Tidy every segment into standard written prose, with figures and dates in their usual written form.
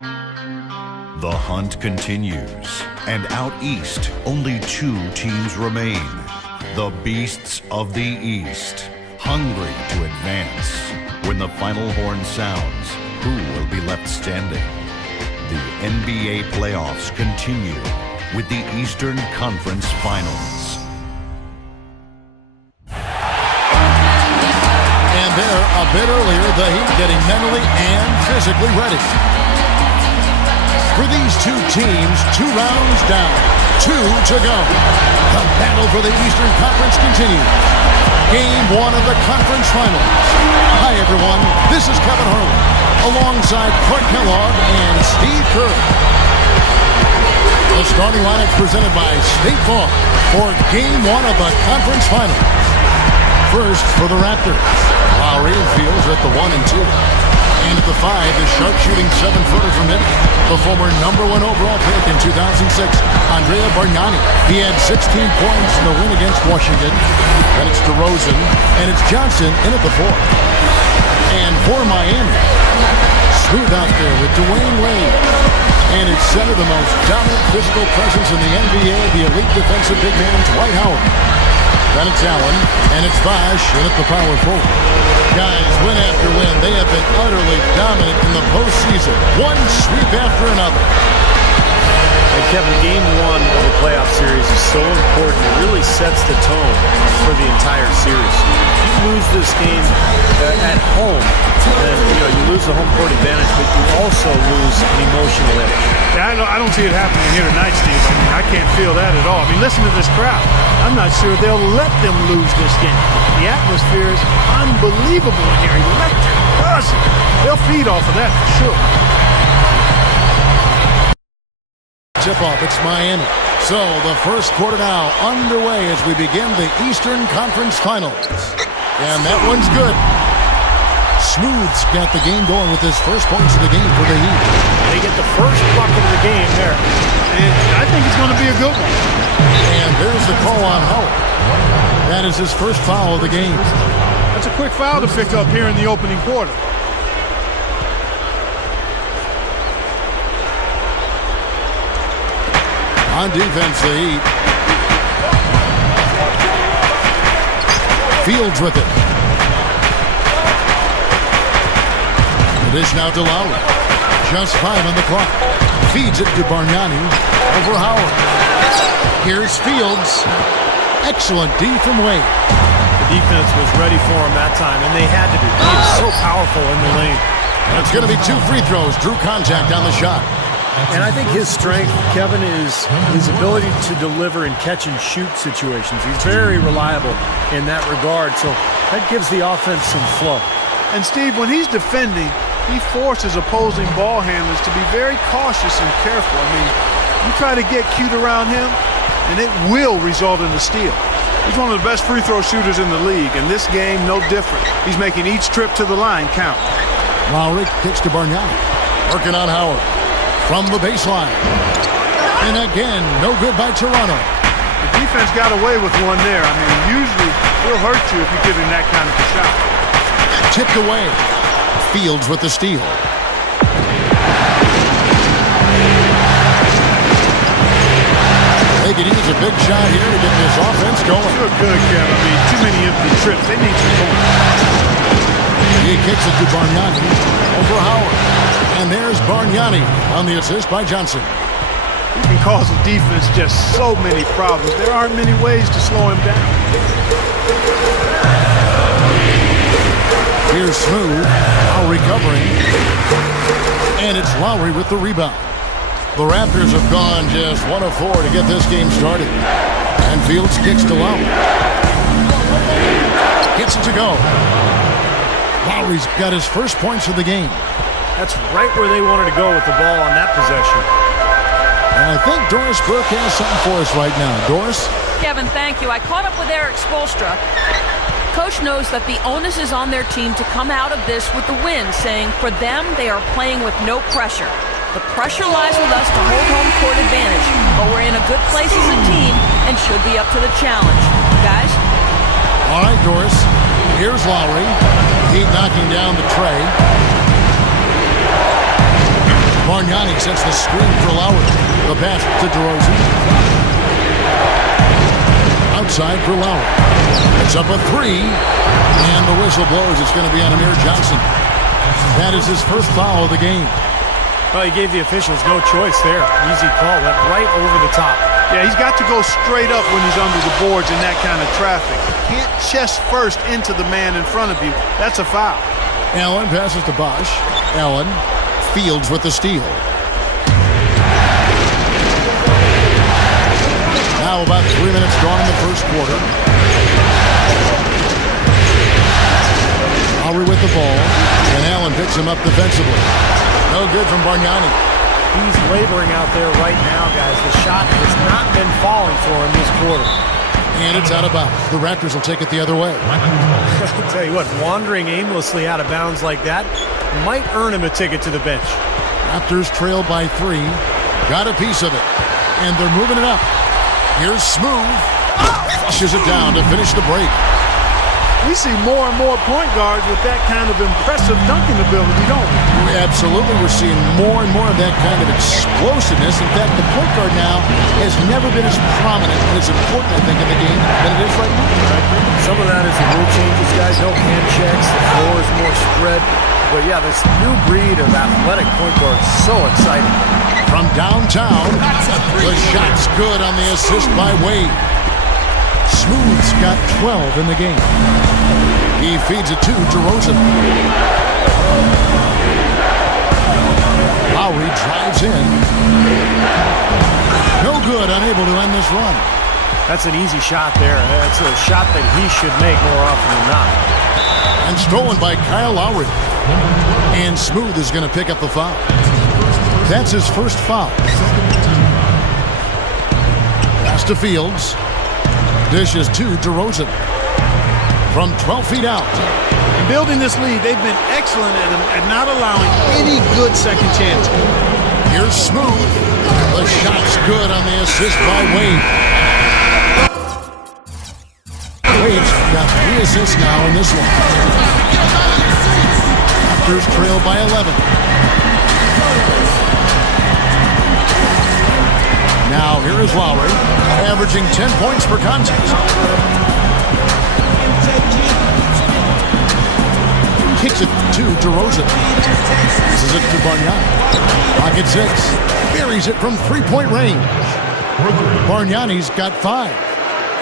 The hunt continues, and out east, only 2 teams remain. The Beasts of the East, hungry to advance. When the final horn sounds, who will be left standing? The NBA playoffs continue with the Eastern Conference Finals. And there, a bit earlier, the Heat getting mentally and physically ready. For these 2 teams, 2 rounds down, 2 to go. The battle for the Eastern Conference continues. Game 1 of the conference finals. Hi, everyone. This is Kevin Harlan, alongside Clark Kellogg and Steve Kerr. The starting lineup presented by State Farm for Game 1 of the conference finals. First for the Raptors, Lowry and Fields at the 1 and 2. And at the 5, the sharpshooting 7-footer from Italy, the former #1 overall pick in 2006, Andrea Bargnani. He had 16 points in the win against Washington. Then it's DeRozan, and it's Johnson in at the 4. And for Miami, smooth out there with Dwayne Wade. And it's center the most dominant physical presence in the NBA, the elite defensive big man, Dwight Howard. Then it's Allen, and it's Bosh in at the power forward. Guys, win after win, they have been utterly dominant in the postseason. One sweep after another. And Kevin, Game 1 of the playoff series is so important. It really sets the tone for the entire series. If you lose this game at home, then you lose the home court advantage, but you also lose an emotional edge. Yeah, I don't see it happening here tonight, Steve. I mean, I can't feel that at all. I mean, listen to this crowd. I'm not sure they'll let them lose this game. The atmosphere is unbelievable in here. Electric, buzzing. They'll feed off of that for sure. Tip-off, it's Miami. So the first quarter now underway as we begin the Eastern Conference Finals. And that one's good. Smooth's got the game going with his first points of the game for the Heat. They get the first bucket of the game there. And I think it's going to be a good one. And there's the call on Howard. That is his first foul of the game. That's a quick foul to pick up here in the opening quarter. On defense, the Heat. Fields with it. It is now to Lowry. Just 5 on the clock. Feeds it to Bargnani over Howard. Here's Fields. Excellent D from Wade. The defense was ready for him that time, and they had to be. He is so powerful in the lane. It's going to be 2 free throws. Drew contact on the shot. And I think his strength, Kevin, is his ability to deliver in catch-and-shoot situations. He's very reliable in that regard, so that gives the offense some flow. And, Steve, when he's defending, he forces opposing ball handlers to be very cautious and careful. I mean, you try to get cute around him, and it will result in a steal. He's one of the best free throw shooters in the league, and this game, no different. He's making each trip to the line count. Lowry kicks to Bargnani. Working on Howard. From the baseline. And again, no good by Toronto. The defense got away with one there. I mean, usually he'll hurt you if you give him that kind of a shot. Tipped away. Fields with the steal. They could use a big shot here to get this offense going. You're good, Kev. I mean, too many empty trips. They need some points. He kicks it to Bargnani over Howard. And there's Bargnani on the assist by Johnson. He can cause the defense just so many problems. There aren't many ways to slow him down. Here's Smooth, Lowry covering. And it's Lowry with the rebound. The Raptors have gone just 1 of 4 to get this game started. And Fields kicks to Lowry. Gets it to go. Lowry's got his first points of the game. That's right where they wanted to go with the ball on that possession. And I think Doris Burke has something for us right now. Doris? Kevin, thank you. I caught up with Eric Spoelstra. Coach knows that the onus is on their team to come out of this with the win, saying for them, they are playing with no pressure. The pressure lies with us to hold home court advantage, but we're in a good place as a team and should be up to the challenge. Guys? All right, Doris. Here's Lowry. Heat knocking down the tray. Bargnani sets the screen for Lowry. The pass to DeRozan. Outside for Lowry. It's up a three. And the whistle blows. It's going to be on Amir Johnson. That is his first foul of the game. Well, he gave the officials no choice there. Easy call. Went right over the top. Yeah, he's got to go straight up when he's under the boards in that kind of traffic. You can't chest first into the man in front of you. That's a foul. Allen passes to Bosch. Allen fields with the steal. Now about 3 minutes gone in the first quarter. Lowry with the ball, and Allen picks him up defensively. No good from Bargnani. He's laboring out there right now, guys. The shot has not been falling for him this quarter. And it's out of bounds. The Raptors will take it the other way. I'll tell you what, wandering aimlessly out of bounds like that might earn him a ticket to the bench. Raptors trail by 3. Got a piece of it. And they're moving it up. Here's Smooth. Flushes it down to finish the break. We see more and more point guards with that kind of impressive dunking ability, don't we? Absolutely. We're seeing more and more of that kind of explosiveness. In fact, the point guard now has never been as prominent and as important, I think, in the game than it is right now. Some of that is the rule changes, guys. No hand checks. The floor is more spread. But yeah, this new breed of athletic point guard is so exciting. From downtown, the shot's good on the assist by Wade. Smooth's got 12 in the game. He feeds it to DeRozan. Lowry drives in. No good, unable to end this run. That's an easy shot there. That's a shot that he should make more often than not. And stolen by Kyle Lowry. And Smooth is going to pick up the foul. That's his first foul. Pass to Fields. Dishes to DeRozan. From 12 feet out. In building this lead, they've been excellent at not allowing any good second chances. Here's Smooth. The shot's good on the assist by Wade. Wade's got 3 assists now in this one. Raptors trail by 11. Now here is Lowry, averaging 10 points per contest. Kicks it to DeRozan. This is it to Bargnani. Pocket 6. Buries it from 3-point range. Bargnani's got 5.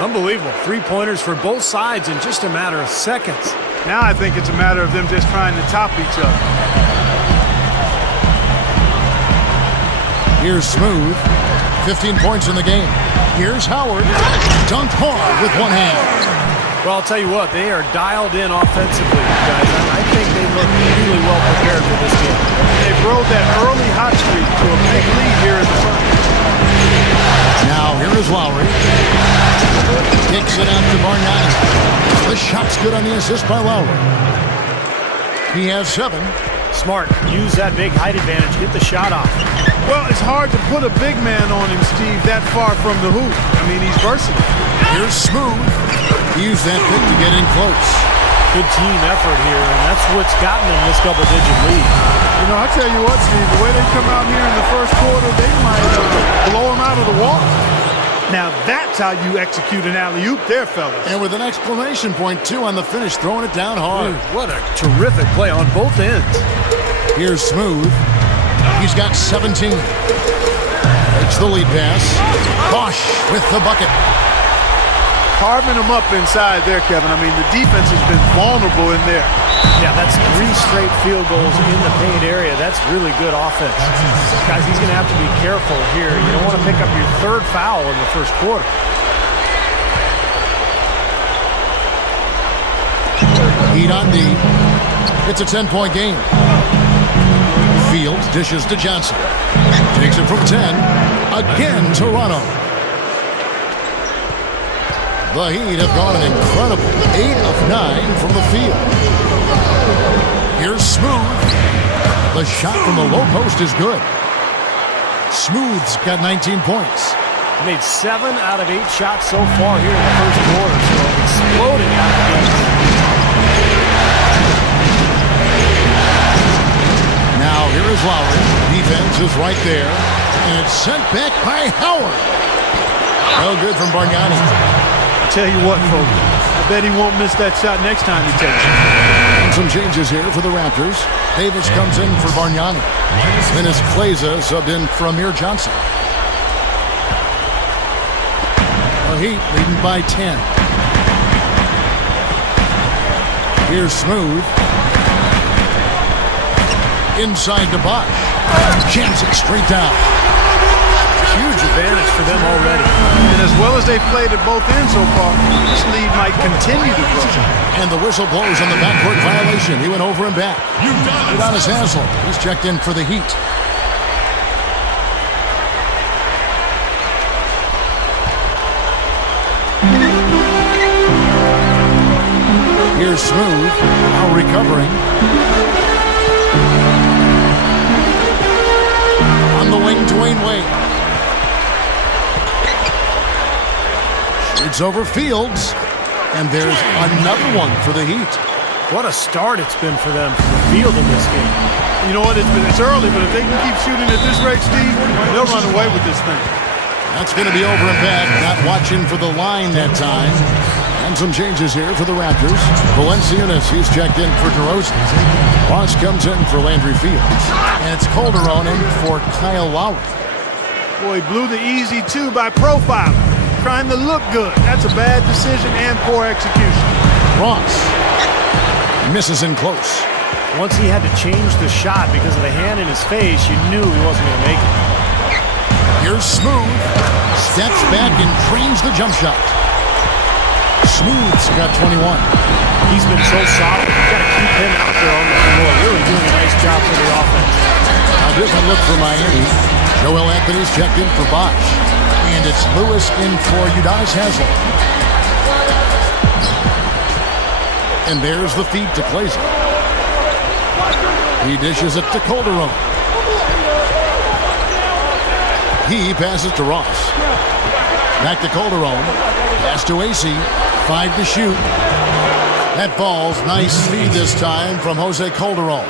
Unbelievable. 3-pointers for both sides in just a matter of seconds. Now I think it's a matter of them just trying to top each other. Here's Smooth. 15 points in the game. Here's Howard. Dunked hard with one hand. Well, I'll tell you what, they are dialed in offensively, guys. I think they look really well prepared for this game. They've rode that early hot streak to a big lead here in the front. Now here is Lowry. Kicks it out to Bargnani. The shot's good on the assist by Lowry. He has 7. Smart. Use that big height advantage. Get the shot off. Well, it's hard to put a big man on him, Steve, that far from the hoop. I mean, he's versatile. Here's Smooth. Use that pick to get in close. Good team effort here, and that's what's gotten them this double-digit lead. You know, I tell you what, Steve, the way they come out here in the first quarter, they might blow them out of the water. Now, that's how you execute an alley-oop there, fellas. And with an exclamation point, too, on the finish, throwing it down hard. What a terrific play on both ends. Here's Smooth. He's got 17. Takes the lead pass. Bosch with the bucket. Carving them up inside there, Kevin. I mean, the defense has been vulnerable in there. Yeah, that's 3 straight field goals in the paint area. That's really good offense. Guys, he's going to have to be careful here. You don't want to pick up your 3rd foul in the first quarter. Heat on D. It's a 10-point game. Fields dishes to Johnson. Takes it from 10. Again, Toronto. The Heat have gone an incredible 8 of 9 from the field. Here's Smooth. The shot from the low post is good. Smooth's got 19 points. Made 7 out of 8 shots so far here in the first quarter, so exploding out of the gate. Now here is Lowry. Defense is right there, and it's sent back by Howard. No good from Bargnani. I tell you what, folks, I bet he won't miss that shot next time he takes it. And some changes here for the Raptors. Davis comes in for Bargnani. Dennis Kleza subbed in for Amir Johnson. The Heat leading by 10. Here's Smooth. Inside to Bosch. Jams it straight down. Huge advantage for them already. And as well as they've played at both ends so far, this lead might continue to grow. And the whistle blows on the backcourt violation. He went over and back. Udonis Haslem. He's checked in for the Heat. Here's Smooth. Now recovering. On the wing, Dwayne Wade. Shoots over Fields. And there's another one for the Heat. What a start it's been for them from the field in this game. You know what? It's early, but if they can keep shooting at this rate, Steve, they'll run away with this thing. That's going to be over and back. Not watching for the line that time. And some changes here for the Raptors. Valanciunas, he's checked in for DeRozan. Ross comes in for Landry Fields. And it's Calderon in for Kyle Lowry. Boy, he blew the easy two by profiling, trying to look good. That's a bad decision and poor execution. Ross misses in close. Once he had to change the shot because of the hand in his face, you knew he wasn't going to make it. Here's Smooth. Steps back and trains the jump shot. Smooth's got 21. He's been so solid. You've got to keep him out there on the floor. Really doing a nice job for the offense. A different look for Miami. Joel Anthony's checked in for Bosch. And it's Lewis in for Udonis Haslem. And there's the feed to Kleza. He dishes it to Calderon. He passes to Ross. Back to Calderon. Pass to AC. 5 to shoot. That falls. Nice speed this time from Jose Calderon.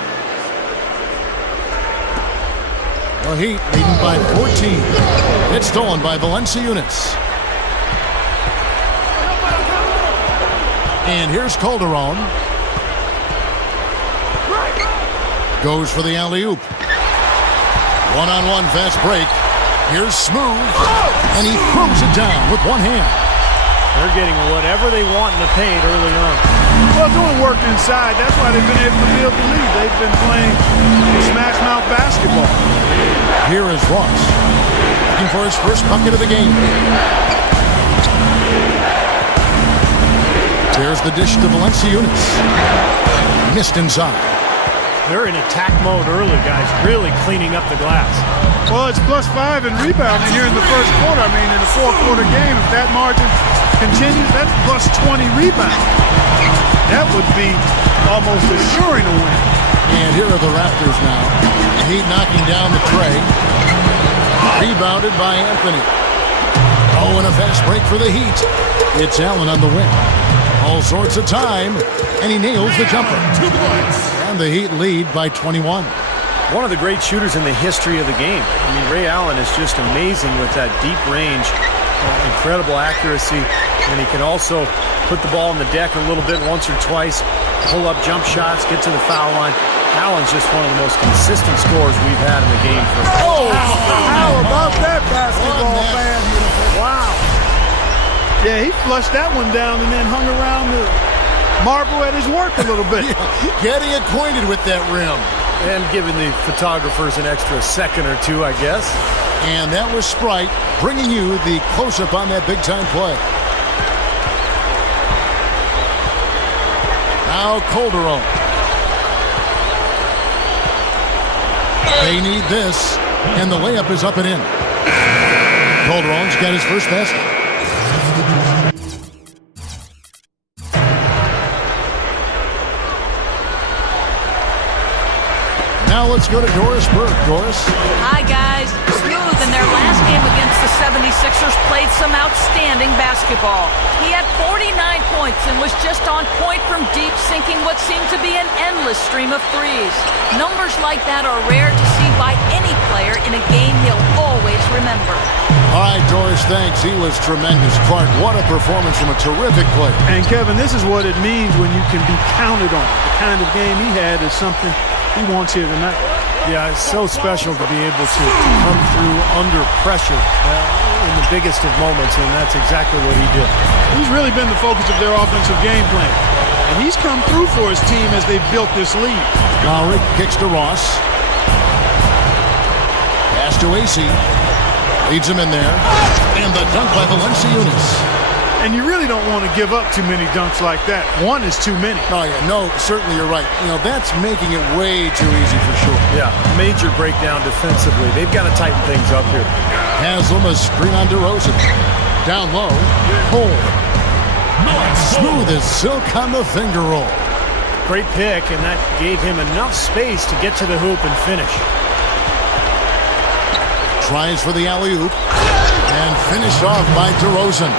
The Heat leading by 14. It's stolen by Valanciunas. And here's Calderon. Goes for the alley-oop. One-on-one fast break. Here's Smooth. And he throws it down with one hand. They're getting whatever they want in the paint early on. Well, doing work inside. That's why they've been able to build the lead. They've been playing smash mouth basketball. Here is Ross. Looking for his first bucket of the game. There's the dish to Valanciunas. Missed inside. They're in attack mode early, guys. Really cleaning up the glass. Well, it's +5 in rebounding here in the first quarter. I mean, in the fourth-quarter game, if that margin continues, that's +20 rebounds. That would be almost assuring a win. And here are the Raptors now. Heat knocking down the tray. Rebounded by Anthony. Oh, and a fast break for the Heat. It's Allen on the wing. All sorts of time, and he nails the jumper. 2 points. And the Heat lead by 21. One of the great shooters in the history of the game. I mean, Ray Allen is just amazing with that deep range, incredible accuracy, and he can also put the ball on the deck a little bit once or twice, pull up jump shots, get to the foul line. Allen's just one of the most consistent scorers we've had in the game. How about that, basketball fan? Wow. Yeah, he flushed that one down and then hung around the marble at his work a little bit. Getting acquainted with that rim. And giving the photographers an extra second or two, I guess. And that was Sprite bringing you the close-up on that big-time play. Now Calderon. They need this, and the layup is up and in. Calderon's got his first basket. Now let's go to Doris Burke. Doris. Hi, guys. Smooth in their last game against the 76ers, played some outstanding basketball. He had 49 points and was just on point from deep, sinking what seemed to be an endless stream of threes. Numbers like that are rare to see by any player in a game he'll always remember. All right, Doris, thanks. He was tremendous. Clark, what a performance from a terrific player. And, Kevin, this is what it means when you can be counted on. The kind of game he had is something he wants here tonight. Yeah, it's so special to be able to come through under pressure in the biggest of moments, and that's exactly what he did. He's really been the focus of their offensive game plan. And he's come through for his team as they've built this lead. Lowry kicks to Ross. Pass to AC. Leads him in there. And the dunk by Valanciunas. And you really don't want to give up too many dunks like that. One is too many. Oh, yeah, no, certainly you're right. You know, that's making it way too easy for sure. Yeah, major breakdown defensively. They've got to tighten things up here. Haslam, a screen on DeRozan. Down low. Pull. Smooth as silk on the finger roll. Great pick, and that gave him enough space to get to the hoop and finish. Tries for the alley-oop. And finished off by DeRozan.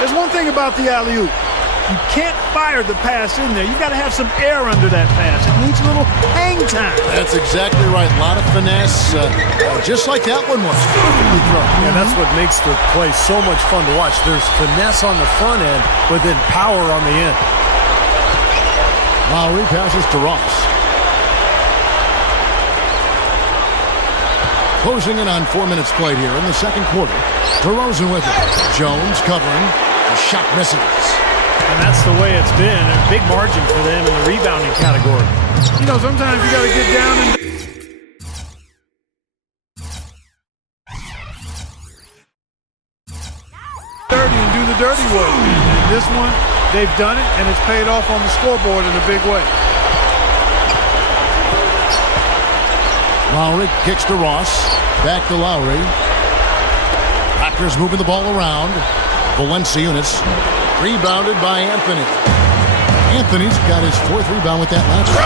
There's one thing about the alley-oop. You can't fire the pass in there. You've got to have some air under that pass. It needs a little hang time. That's exactly right. A lot of finesse, just like that one was. Yeah, that's what makes the play so much fun to watch. There's finesse on the front end, but then power on the end. Lowry passes to Ross. Closing in on 4 minutes played here in the second quarter. DeRozan with it. Jones covering. The shot misses. And that's the way it's been. A big margin for them in the rebounding category. You know, sometimes you got to get down and dirty and do the dirty work. And this one, they've done it, and it's paid off on the scoreboard in a big way. Lowry kicks to Ross. Back to Lowry. Raptors moving the ball around. Valanciunas rebounded by Anthony. Anthony's got his fourth rebound with that last one.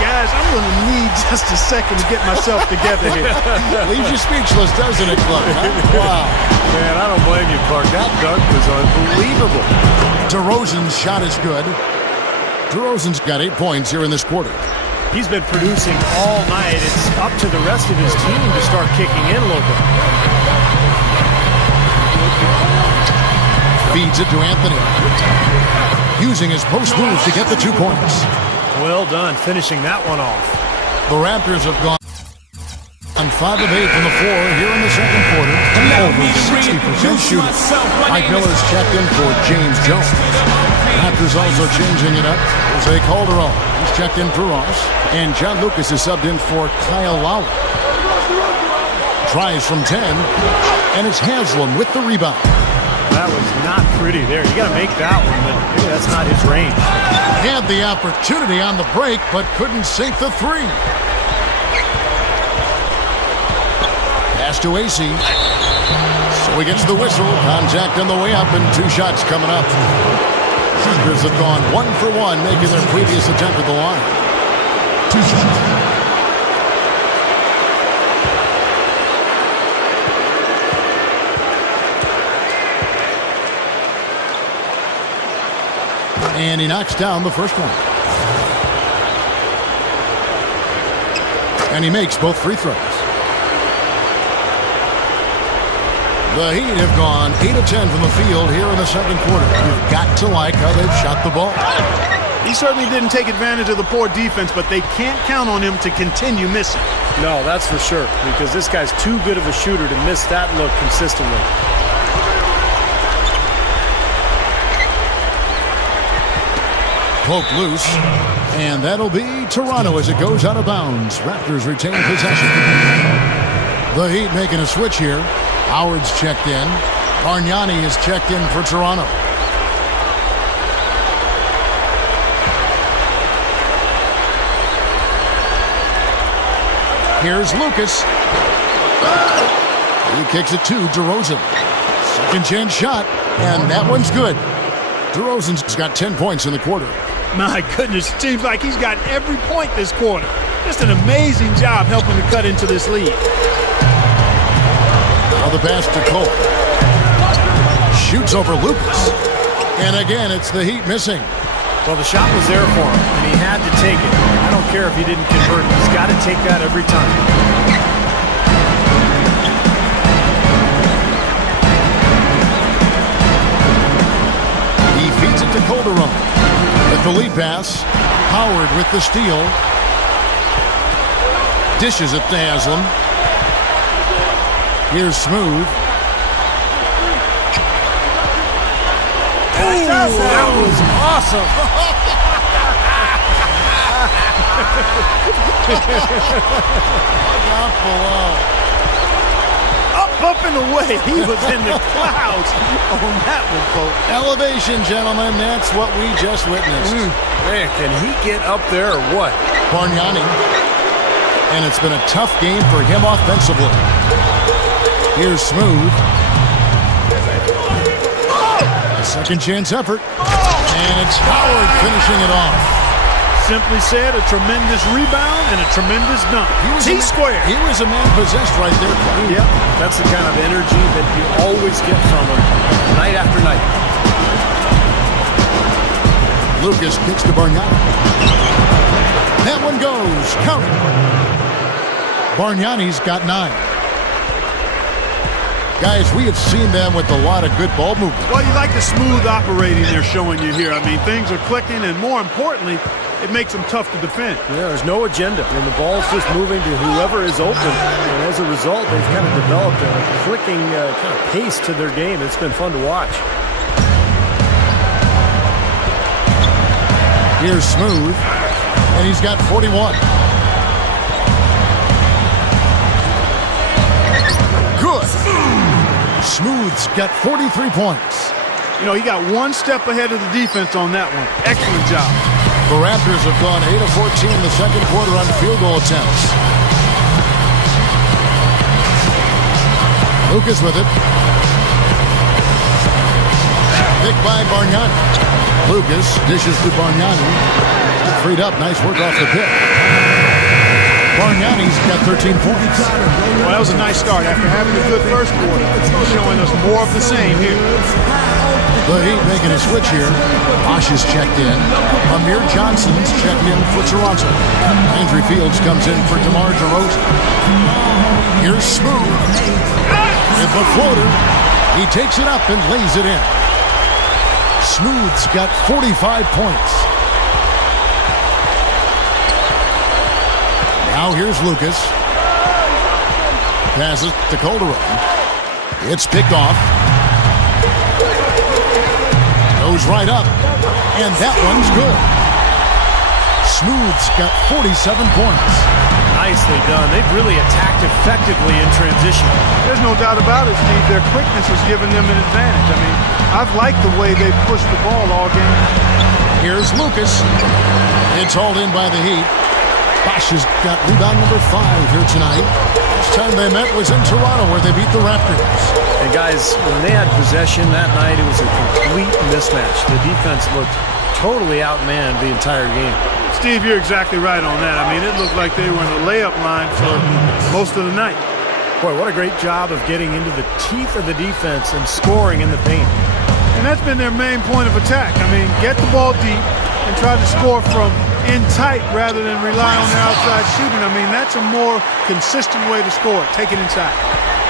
Guys, I'm going to need just a second to get myself together here. Leaves you speechless, doesn't it, Clark? Huh? Wow. Man, I don't blame you, Clark. That dunk was unbelievable. DeRozan's shot is good. DeRozan's got 8 points here in this quarter. He's been producing all night. It's up to the rest of his team to start kicking in a little bit. Feeds it to Anthony. Using his post moves to get the 2 points. Well done, finishing that one off. The Raptors have gone on 5 of 8 from the floor here in the second quarter. Over 60% shooting. Mike Miller's checked in for James Jones. Raptors also changing it up. Jose Calderon. He's checked in for Ross. And John Lucas is subbed in for Kyle Lowry. Tries from 10. And it's Haslam with the rebound. That was not pretty there. You got to make that one, but maybe that's not his range. Had the opportunity on the break, but couldn't sink the three. Pass to AC. So he gets the whistle. Contact on the way up, and 2 shots coming up. Raptors have gone 1 for 1, making their previous attempt at the line. 2 shots. And he knocks down the first one. And he makes both free throws. The Heat have gone 8 of 10 from the field here in the second quarter. You've got to like how they've shot the ball. He certainly didn't take advantage of the poor defense, but they can't count on him to continue missing. No, that's for sure, because this guy's too good of a shooter to miss that look consistently. Poked loose, and that'll be Toronto as it goes out of bounds. Raptors retain possession. The Heat making a switch here. Howard's checked in. Bargnani is checked in for Toronto. Here's Lucas. He kicks it to DeRozan. Second chance shot, and that one's good. DeRozan's got 10 points in the quarter. My goodness, it seems like he's got every point this quarter. Just an amazing job helping to cut into this lead. Now the pass to Cole. Shoots over Lucas. And again, it's the Heat missing. Well, the shot was there for him, and he had to take it. I don't care if he didn't convert. He's got to take that every time. He feeds it to Calderon. With the lead pass, Howard with the steal. Dishes it to Haslam. Here's Smooth. Oh, that was awesome. Up below. Up and away. He was in the clouds on that one, folks. Elevation, gentlemen. That's what we just witnessed. Man, can he get up there or what? Bargnani. And it's been a tough game for him offensively. Here's Smooth. A second chance effort. And it's Howard finishing it off. Simply said, a tremendous rebound and a tremendous dunk. T-square. He was a man possessed right there. Yep. That's the kind of energy that you always get from him night after night. Lucas kicks to Bargnani. That one goes. Count it. Bargnani's got 9. Guys, we have seen them with a lot of good ball movement. Well, you like the smooth operating they're showing you here. I mean, things are clicking, and more importantly, it makes them tough to defend. Yeah, there's no agenda. I mean, the ball's just moving to whoever is open. And as a result, they've kind of developed a clicking kind of pace to their game. It's been fun to watch. Here's Smooth, and he's got 41. Good. Smooth's got 43 points. You know, he got one step ahead of the defense on that one. Excellent job. The Raptors have gone 8 of 14 in the second quarter on field goal attempts. Lucas with it. Picked by Bargnani. Lucas dishes to Bargnani. Freed up. Nice work off the pick. Bargnani's got 13 points. Well, that was a nice start. After having a good first quarter, showing us more of the same here. The Heat making a switch here. Bosh is checked in. Amir Johnson's checked in for Toronto. Andrew Fields comes in for DeMar DeRozan. Here's Smooth. With the floater, he takes it up and lays it in. Smooth's got 45 points. Now here's Lucas. Passes to Calderon. It's picked off. Goes right up. And that one's good. Smooth's got 47 points. Nicely done. They've really attacked effectively in transition. There's no doubt about it, Steve. Their quickness has given them an advantage. I mean, I've liked the way they've pushed the ball all game. Here's Lucas. It's hauled in by the Heat. Bosh has got rebound number 5 here tonight. Last time they met was in Toronto where they beat the Raptors. And guys, when they had possession that night, it was a complete mismatch. The defense looked totally outmanned the entire game. Steve, you're exactly right on that. I mean, it looked like they were in the layup line for most of the night. Boy, what a great job of getting into the teeth of the defense and scoring in the paint. And that's been their main point of attack. I mean, get the ball deep and try to score from in tight rather than rely on their outside shooting. I mean, that's a more consistent way to score. Take it inside.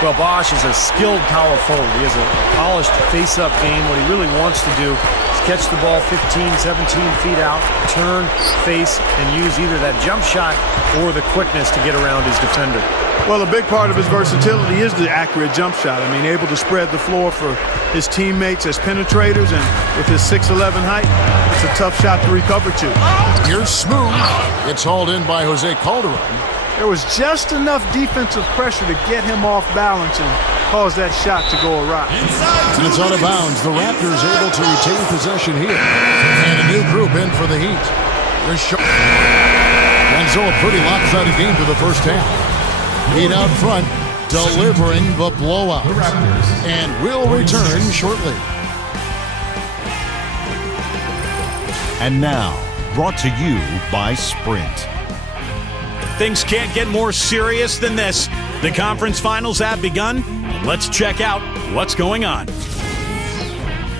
Well, Bosh is a skilled power forward. He has a polished face-up game. What he really wants to do is catch the ball 15, 17 feet out, turn, face, and use either that jump shot or the quickness to get around his defender. Well, a big part of his versatility is the accurate jump shot. I mean, able to spread the floor for his teammates as penetrators, and with his 6'11" height, it's a tough shot to recover to. Here's Smooth. It's hauled in by Jose Calderon. There was just enough defensive pressure to get him off balance and cause that shot to go awry. And it's out of bounds. The Raptors able to retain possession here. And a new group in for the Heat. And so a pretty lopsided game to the first half. Heat out front, delivering the blowout. And will return shortly. And now, brought to you by Sprint. Things can't get more serious than this. The conference finals have begun. Let's check out what's going on.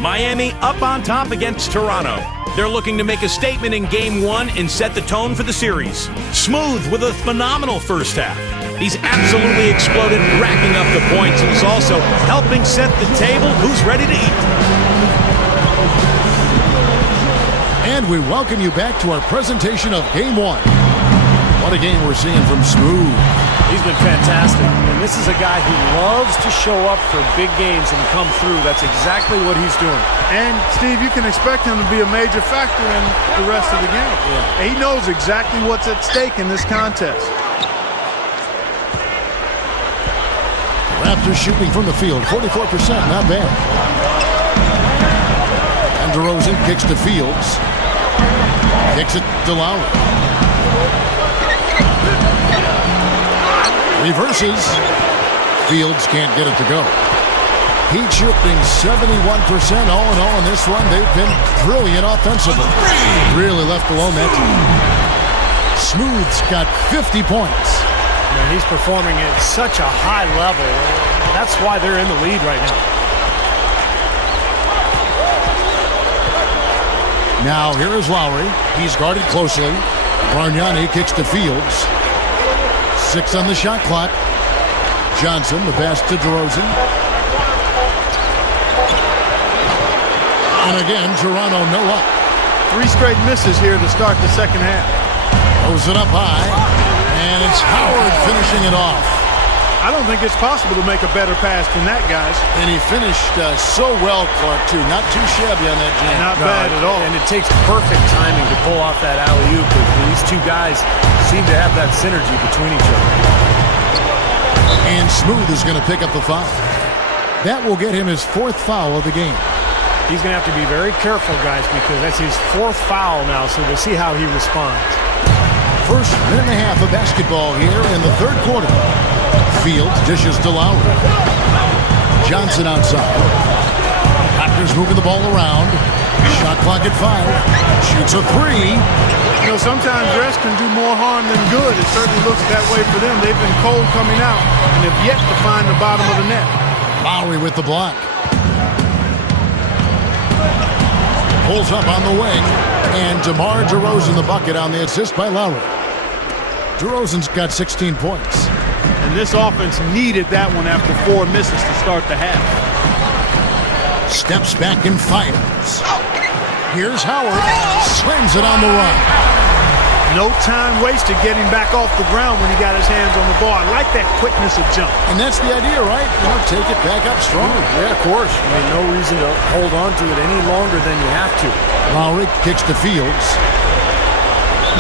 Miami up on top against Toronto. They're looking to make a statement in Game 1 and set the tone for the series. Smooth with a phenomenal first half. He's absolutely exploded, racking up the points. He's also helping set the table. Who's ready to eat? And we welcome you back to our presentation of Game 1. What a game we're seeing from Smooth. He's been fantastic. And this is a guy who loves to show up for big games and come through. That's exactly what he's doing. And, Steve, you can expect him to be a major factor in the rest of the game. Yeah. He knows exactly what's at stake in this contest. Raptors shooting from the field, 44%, not bad. And DeRozan kicks to Fields. Kicks it to Lowry. Reverses. Fields can't get it to go. Heat shooting 71% all in all in this one. They've been brilliant offensively. Really left alone that team. Smooth's got 50 points. Man, he's performing at such a high level. That's why they're in the lead right now. Now here is Lowry. He's guarded closely. Bargnani kicks to Fields. 6 on the shot clock. Johnson, the pass to DeRozan. And again, Toronto no up. 3 straight misses here to start the second half. Throws it up high. And it's Howard finishing it off. I don't think it's possible to make a better pass than that, guys. And he finished so well, Clark, too. Not too shabby on that jam. Not bad at all. And it takes perfect timing to pull off that alley-oop. These two guys seem to have that synergy between each other. And Smooth is going to pick up the foul. That will get him his 4th foul of the game. He's going to have to be very careful, guys, because that's his 4th foul now, so we'll see how he responds. First minute and a half of basketball here in the 3rd quarter. Fields dishes to Lowry. Johnson outside. Raptors moving the ball around. Shot clock at 5. Shoots a 3. You know, sometimes rest can do more harm than good. It certainly looks that way for them. They've been cold coming out and have yet to find the bottom of the net. Lowry with the block. Pulls up on the wing. And DeMar DeRozan the bucket on the assist by Lowry. DeRozan's got 16 points. And this offense needed that one after 4 misses to start the half. Steps back and fires. Here's Howard. Slams it on the run. No time wasted getting back off the ground when he got his hands on the ball. I like that quickness of jump. And that's the idea, right? You know, take it back up strong. Yeah, of course. I mean, no reason to hold on to it any longer than you have to. Lowry kicks to Fields.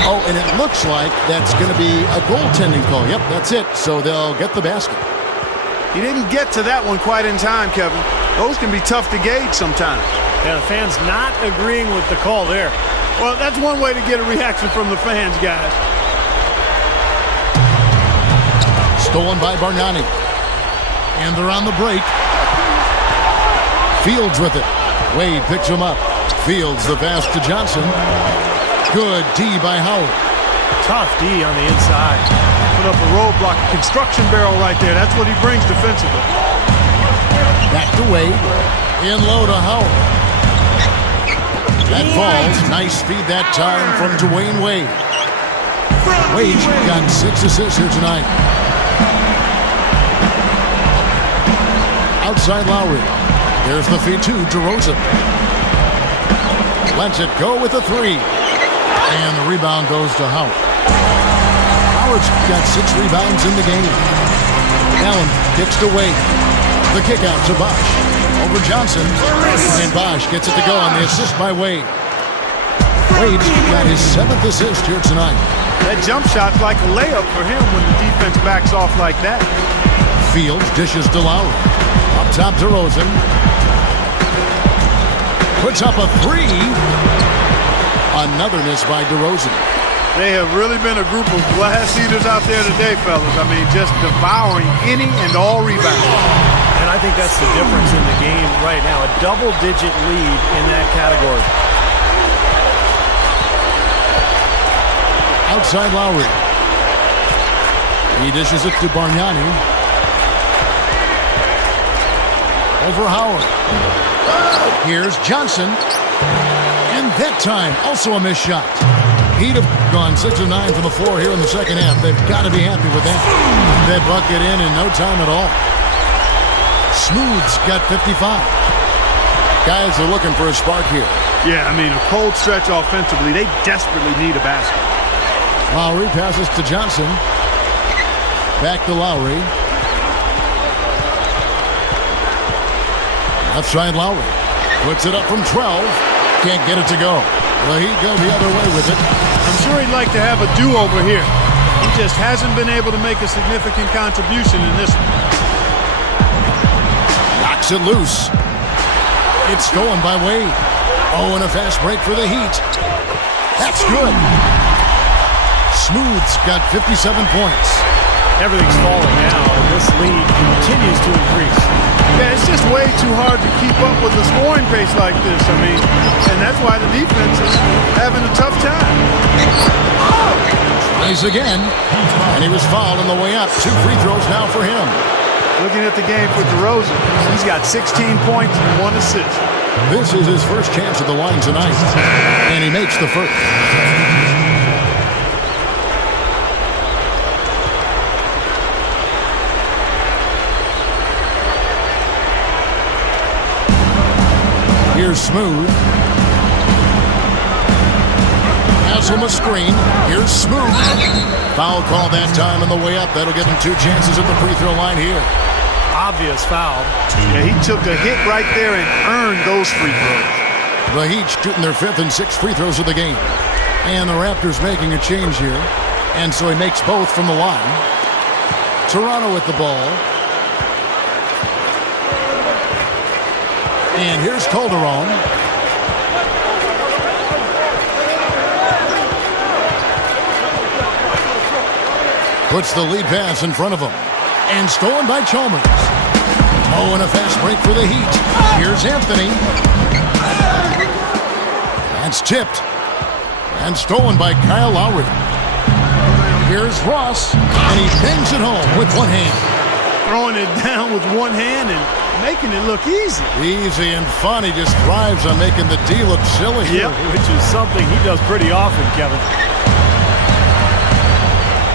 Oh, and it looks like that's going to be a goaltending call. Yep, that's it. So they'll get the basket. He didn't get to that one quite in time, Kevin. Those can be tough to gauge sometimes. Yeah, the fans not agreeing with the call there. Well, that's one way to get a reaction from the fans, guys. Stolen by Bargnani. And they're on the break. Fields with it. Wade picks him up. Fields the pass to Johnson. Good D by Howard. Tough D on the inside. Put up a roadblock, a construction barrel right there. That's what he brings defensively. Back to Wade. In low to Howard. That falls. Nice feed that time from Dwayne Wade. Wade's got 6 assists here tonight. Outside Lowry. There's the feed to DeRozan. Lets it go with a 3. And the rebound goes to Howard. Howard's got 6 rebounds in the game. Allen kicks to Wade. The kick out to Bosch. Over Johnson. And Bosch gets it to go on the assist by Wade. Wade's got his 7th assist here tonight. That jump shot's like a layup for him when the defense backs off like that. Fields dishes to Lowry. Up top to DeRozan. Puts up a 3. Another miss by DeRozan. They have really been a group of glass eaters out there today, fellas. I mean, just devouring any and all rebounds. And I think that's the difference in the game right now. A double-digit lead in that category. Outside Lowry. He dishes it to Bargnani. Over Howard. Here's Johnson. And that time, also a missed shot. He'd have gone 6 of 9 from the floor here in the second half. They've got to be happy with that. That bucket in no time at all. Smooth's got 55. Guys are looking for a spark here. Yeah, I mean, a cold stretch offensively. They desperately need a basket. Lowry passes to Johnson. Back to Lowry. Left side Lowry. Puts it up from 12. Can't get it to go. Well, he'd go the other way with it. I'm sure he'd like to have a do-over here. He just hasn't been able to make a significant contribution in this one. Knocks it loose. It's stolen by Wade. Oh, and a fast break for the Heat. That's good. Smooth's got 57 points. Everything's falling now, and this lead continues to increase. Yeah, it's just way too hard to keep up with a scoring pace like this. I mean, and that's why the defense is having a tough time. Tries again, and he was fouled on the way up. 2 free throws now for him. Looking at the game for DeRozan, he's got 16 points and 1 assist. This is his first chance at the line tonight, and he makes the first. Here's Smooth. Has him a screen. Here's Smooth. Foul call that time on the way up. That'll give him 2 chances at the free throw line here. Obvious foul. Yeah, he took a hit right there and earned those free throws. The Heat shooting their 5th and 6th free throws of the game. And the Raptors making a change here. And so he makes both from the line. Toronto with the ball. And here's Calderon. Puts the lead pass in front of him. And stolen by Chalmers. Oh, and a fast break for the Heat. Here's Anthony. That's tipped. And stolen by Kyle Lowry. Here's Ross. And he bangs it home with one hand. Throwing it down with one hand and making it look easy. Easy and fun. He just thrives on making the D look silly. Yep, which is something he does pretty often, Kevin.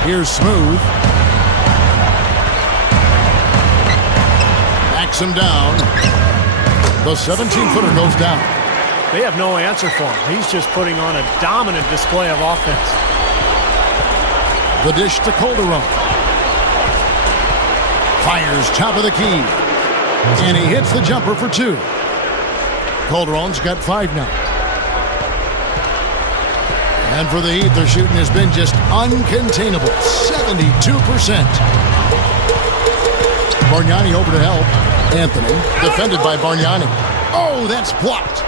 Here's Smooth. Backs him down. The 17-footer goes down. They have no answer for him. He's just putting on a dominant display of offense. The dish to Calderon. Fires top of the key. And he hits the jumper for 2. Calderon's got 5 now. And for the Heat, their shooting has been just uncontainable. 72%. Bargnani over to help. Anthony, defended by Bargnani. Oh, that's blocked.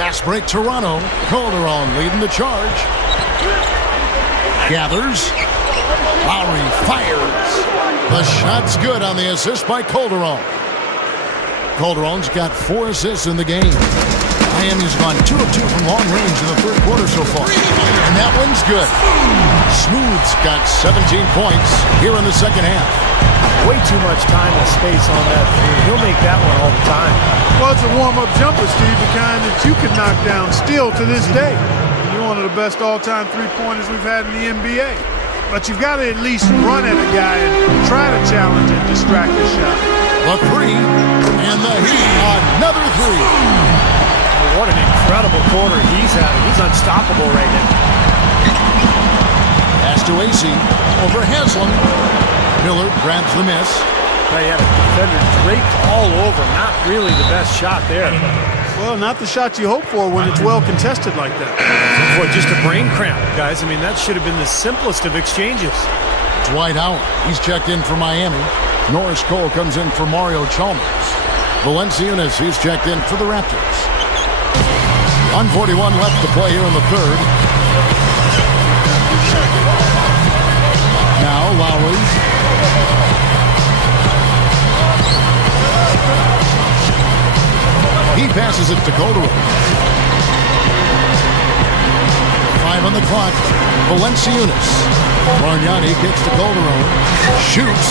Fast break Toronto. Calderon leading the charge. Gathers. Lowry fires. The shot's good on the assist by Calderon. Calderon's got 4 assists in the game. Miami's gone 2 of 2 from long range in the 3rd quarter so far. And that one's good. Smooth's got 17 points here in the 2nd half. Way too much time and space on that three. He'll make that one all the time. Well, it's a warm-up jumper, Steve, the kind that you can knock down still to this day. You're one of the best all-time three-pointers we've had in the NBA. But you've got to at least run at a guy and try to challenge and distract his shot. The 3, and the Heat, another 3. What an incredible quarter he's having. He's unstoppable right now. Pass to AC, over Haslam. Miller grabs the miss. Now you have a defender draped all over. Not really the best shot there. Well, not the shot you hope for when it's well contested like that. Boy, just a brain cramp, guys. I mean, that should have been the simplest of exchanges. Dwight Howard, he's checked in for Miami. Norris Cole comes in for Mario Chalmers. Valanciunas, he's checked in for the Raptors. 1:41 left to play here in the 3rd. Now Lowry. He passes it to Calderon. 5 on the clock. Valanciunas. Bargnani kicks to Calderon. Shoots.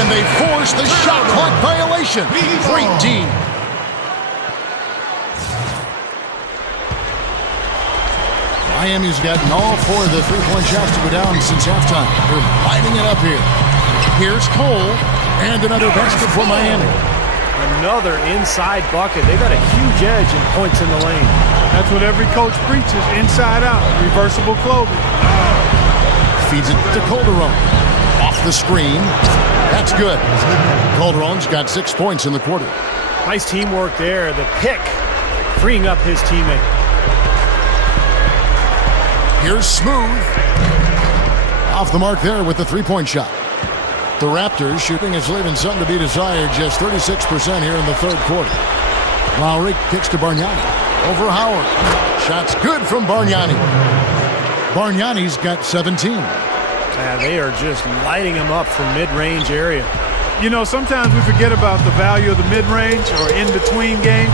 And they force the shot clock violation. Great D. Miami's gotten all 4 of the three-point shots to go down since halftime. They're lighting it up here. Here's Cole. And another basket for Miami. Another inside bucket. They got a huge edge in points in the lane. That's what every coach preaches, inside out, reversible clothing. Feeds it to Calderon. Off the screen. That's good. Calderon's got 6 points in the quarter. Nice teamwork there. The pick freeing up his teammate. Here's Smooth. Off the mark there with the three-point shot. The Raptors shooting is leaving something to be desired, just 36% here in the third quarter. Lowry kicks to Bargnani. Over Howard. Shot's good from Bargnani. Bargnani's got 17. Yeah, they are just lighting him up from mid-range area. You know, sometimes we forget about the value of the mid-range or in-between game.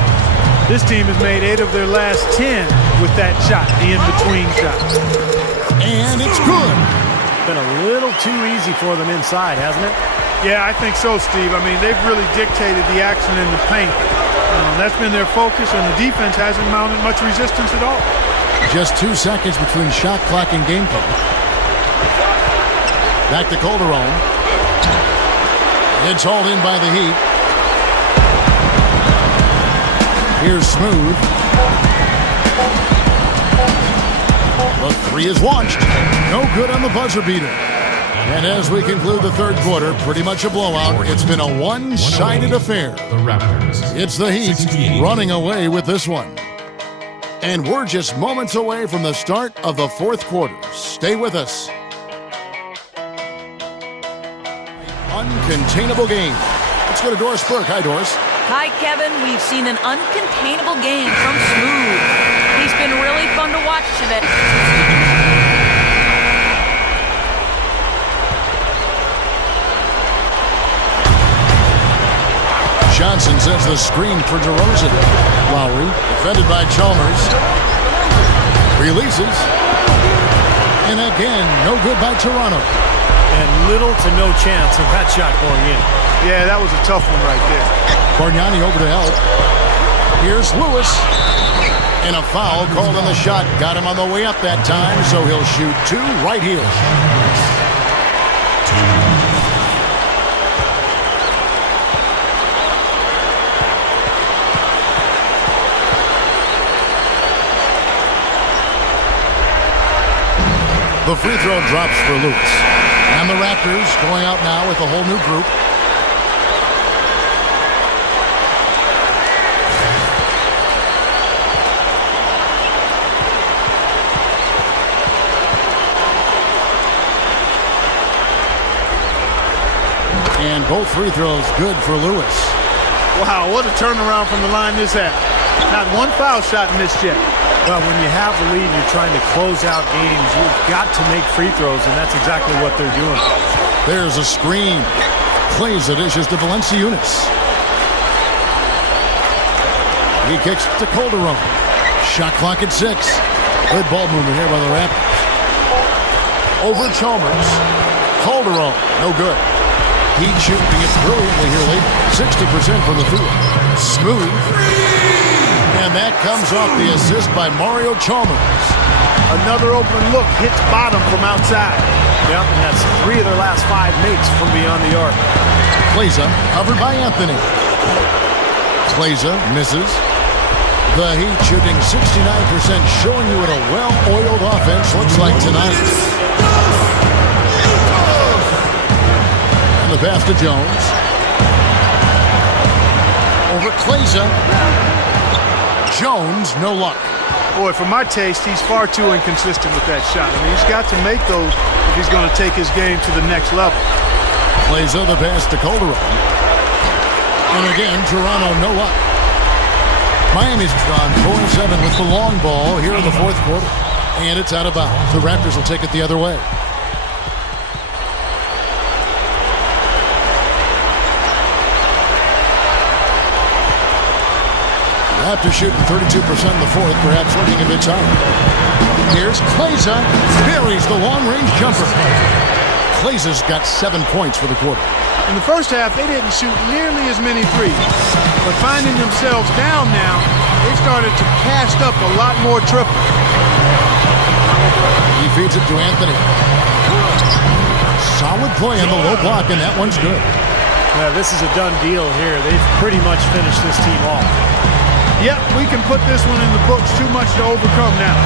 This team has made 8 of their last 10 with that shot, the in-between shot. And it's good. Been a little too easy for them inside, hasn't it? Yeah, I think so, Steve. I mean, they've really dictated the action in the paint. That's been their focus, and the defense hasn't mounted much resistance at all. Just 2 seconds between shot clock and game clock. Back to Calderon. It's hauled in by the Heat. Here's Smooth. The three is launched. No good on the buzzer beater. And as we conclude the third quarter, pretty much a blowout. It's been a one-sided affair. The Raptors. It's the Heat 68. running away with this one. And we're just moments away from the start of the fourth quarter. Stay with us. Uncontainable game. Let's go to Doris Burke. Hi, Doris. Hi, Kevin. We've seen an uncontainable game from Smooth. He's been really fun to watch today. Johnson sends the screen for DeRozan. Lowry, defended by Chalmers. Releases. And again, no good by Toronto. And little to no chance of that shot going in. Yeah, that was a tough one right there. Bargnani over to help. Here's Lewis. And a foul called on the shot. Got him on the way up that time, so he'll shoot 2 right here. The free throw drops for Lewis. And the Raptors going out now with a whole new group. And both free throws good for Lewis. Wow, what a turnaround from the line this had. Not one foul shot missed yet. Well, when you have the lead and you're trying to close out games, you've got to make free throws, and that's exactly what they're doing. There's a screen. Plays the dishes to Valanciunas. He kicks to Calderon. Shot clock at 6. Good ball movement here by the Raptors. Over Chalmers. Calderon, no good. Heat shooting it brilliantly here late. 60% from the field. Smooth. And that comes off the assist by Mario Chalmers. Another open look hits bottom from outside. Yep, and that's 3 of their last 5 makes from beyond the arc. Kleza covered by Anthony. Kleza misses. The Heat shooting 69%, showing you what a well-oiled offense looks like tonight. And the pass to Jones. Over Kleza. Jones, no luck. Boy, for my taste, he's far too inconsistent with that shot. I mean, he's got to make those if he's going to take his game to the next level. Kleza, the pass to Calderon. And again, Toronto, no luck. Miami's gone 4-7 with the long ball here in the fourth quarter. And it's out of bounds. The Raptors will take it the other way. Raptors shooting 32% in the fourth, perhaps looking a bit tired. Here's Kleza, buries the long-range jumper. Kleza's got 7 points for the quarter. In the first half, they didn't shoot nearly as many threes. But finding themselves down now, they started to cast up a lot more triples. He feeds it to Anthony. Solid play on the low block, and that one's good. Yeah, this is a done deal here. They've pretty much finished this team off. Yep, we can put this one in the books. Too much to overcome now.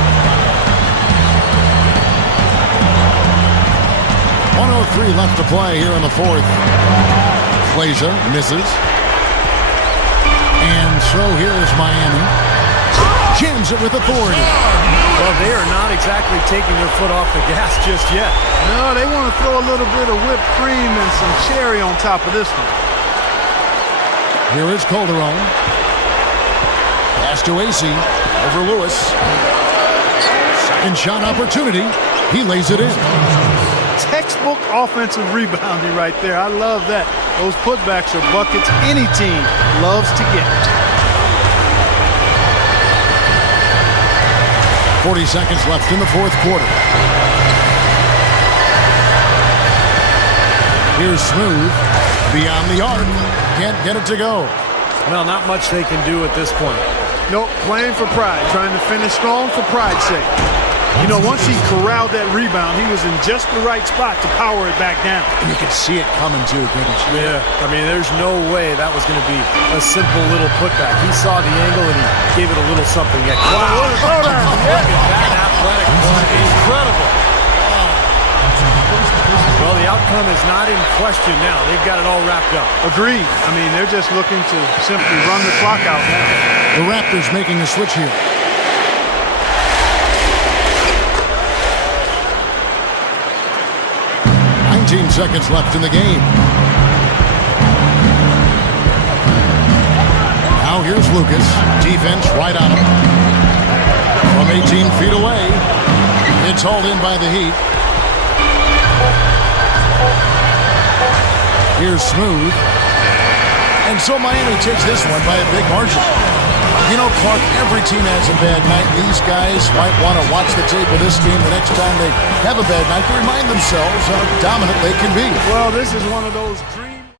1:03 left to play here in the fourth. Kleza misses. And so here's Miami. Jams it with authority. Well, they are not exactly taking their foot off the gas just yet. No, they want to throw a little bit of whipped cream and some cherry on top of this one. Here is Calderon. Pass to AC. Over Lewis. Second shot opportunity. He lays it in. Textbook offensive rebounding right there. I love that. Those putbacks are buckets any team loves to get. 40 seconds left in the fourth quarter. Here's Smooth. Beyond the arc. Can't get it to go. Well, not much they can do at this point. Nope, playing for pride. Trying to finish strong for pride's sake. You know, once he corralled that rebound, he was in just the right spot to power it back down. And you could see it coming too, couldn't you? Yeah, I mean, there's no way that was going to be a simple little putback. He saw the angle and he gave it a little something. Wow, what a throwdown. Look at that athletic play. Incredible. Well, the outcome is not in question now. They've got it all wrapped up. Agreed. I mean, they're just looking to simply run the clock out now. The Raptors making a switch here. Seconds left in the game. Now here's Lucas. Defense right on him. From 18 feet away. It's hauled in by the Heat. Here's Smooth. And so Miami takes this one by a big margin. You know, Clark, every team has a bad night. These guys might want to watch the tape of this game the next time they have a bad night to remind themselves how dominant they can be. Well, this is one of those dreams.